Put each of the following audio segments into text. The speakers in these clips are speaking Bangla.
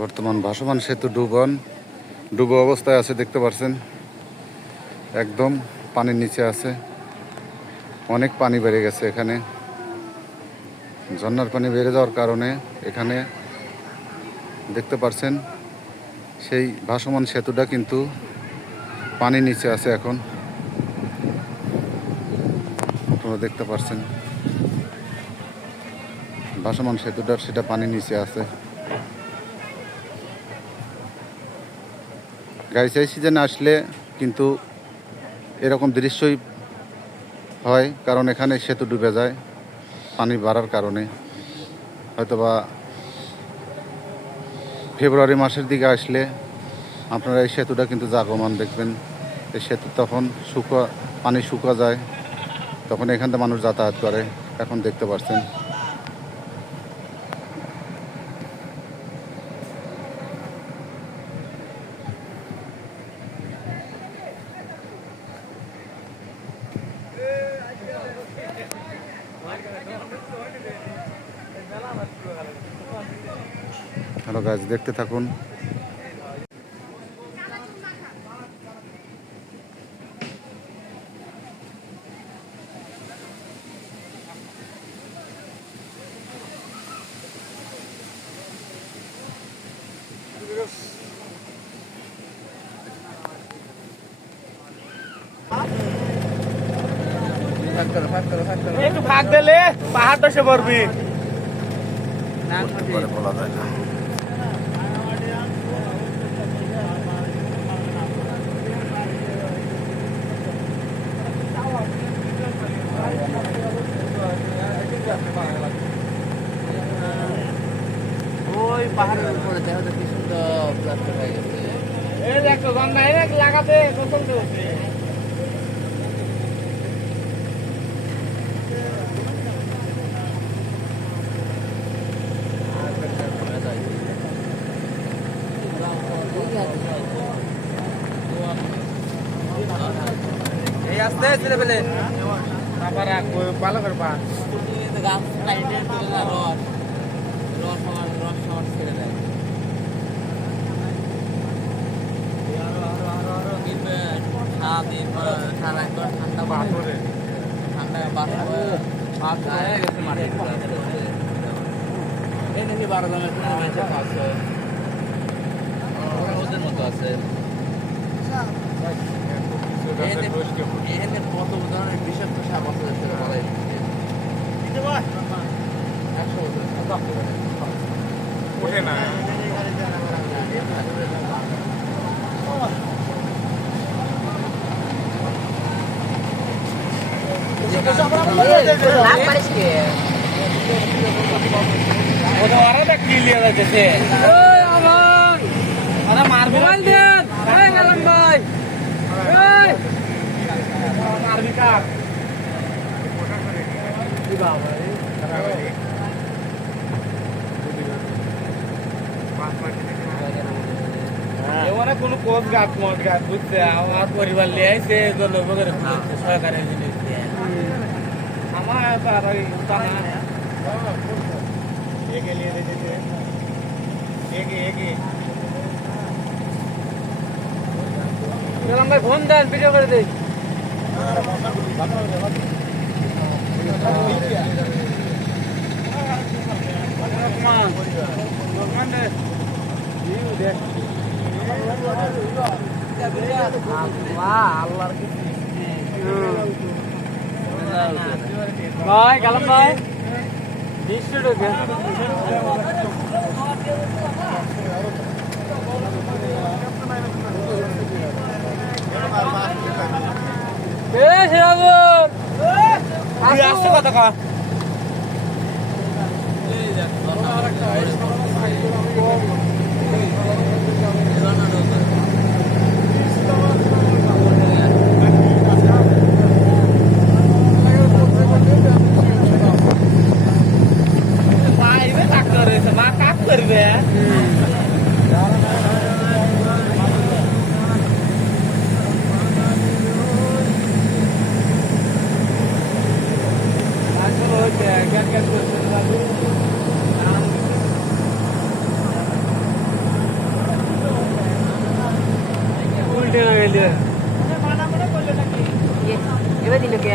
বর্তমান ভাসমান সেতু ডুবন। ডুবো অবস্থায় আছে, দেখতে পাচ্ছেন একদম পানির নিচে আছে। অনেক পানি বেড়ে গেছে এখানে। ঝর্ণার পানি বেড়ে যাওয়ার কারণে এখানে দেখতে পাচ্ছেন সেই ভাসমান সেতুটা কিন্তু পানির নিচে আছে এখন। আপনারা দেখতে পাচ্ছেন ভাসমান সেতুটার সেটা পানির নিচে আছে। গাইসাই সিজনে আসলে কিন্তু এরকম দৃশ্যই হয়, কারণ এখানে সেতু ডুবে যায়, পানি বাড়ার কারণে। হয়তোবা ফেব্রুয়ারি মাসের দিকে আসলে আপনারা এই সেতুটা কিন্তু জাগমান দেখবেন। এই সেতু তখন শুকা পানি শুকা যায়, তখন এখান থেকে মানুষ যাতায়াত করে, এখন দেখতে পাচ্ছেন হ্যালো গাছ দেখতে থাকুন। একটু ভাগ দিলে পাহাড় বসে পড়বি বলা যায় না ওই পাহাড়ের উপরে দেখো তো কি সুন্দর প্লাস্টার হয়ে গেছে। এই দেখ তো গন্ধ এই দেখ লাগাতে কখন তো এই আসতে ছেলে পেলে। আবার ভালো করে পা গাছ লাইটে তুলে না হয়ে ওদের মতো কত ধরনের বিষাক্ত সাপ আছে বলাই দিতে একশো বছর ওঠে না ওটা ওরা দেখ কি লিয়ে যাচ্ছে আরে মারবি মোবাইল দেন এই গেলাম ভাই এই মারবি কার কি বাবা এবারে কোনো কোচ গাছ মত গাছ বুঝছে? আমার পরিবার লিয়ে আইছে জল বগের সরকারি জিনিস ভাই ফোন দেন ভিডিও করে দেই ইউ দেখ ভাই গেলাম ভাই। নিশ্চয় ঢুকে আসছে কথা কা বাইরে এলিয়ে এবার দিল কে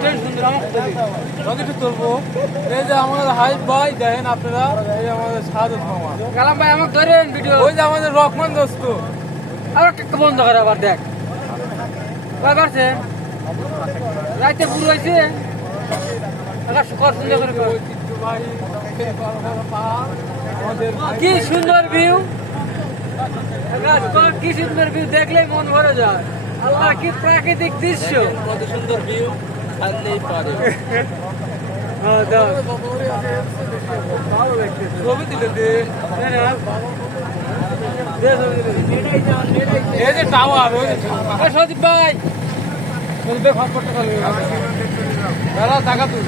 ট্রেন সুন্দর আমাকে একটু তুলবো। এই যে আমাদের হাই ভাই দেখেন আপনারা এই আমাদের সাহায্য কালাম ভাই আমাকে ধরেন ভিডিও ওই যে আমাদের রকমান দোস্ত। আর একটা বন্ধ করে আবার দেখ। কয় পারছে রাইতে পুরো হয়েছে। সুন্দর করে কি সুন্দর ভিউ কি সুন্দর ভিউ দেখলেই মন ভরে যায়। কি প্রাকৃতিক দৃশ্য। কত সুন্দর ভিউ ছাড়লেই পারে। ছবি দিলে দে। এই যে টাওয়ার ওই যে সদীপ ভাই সদীপ ভাই ফোন করতে পারবে। টাকা তুল।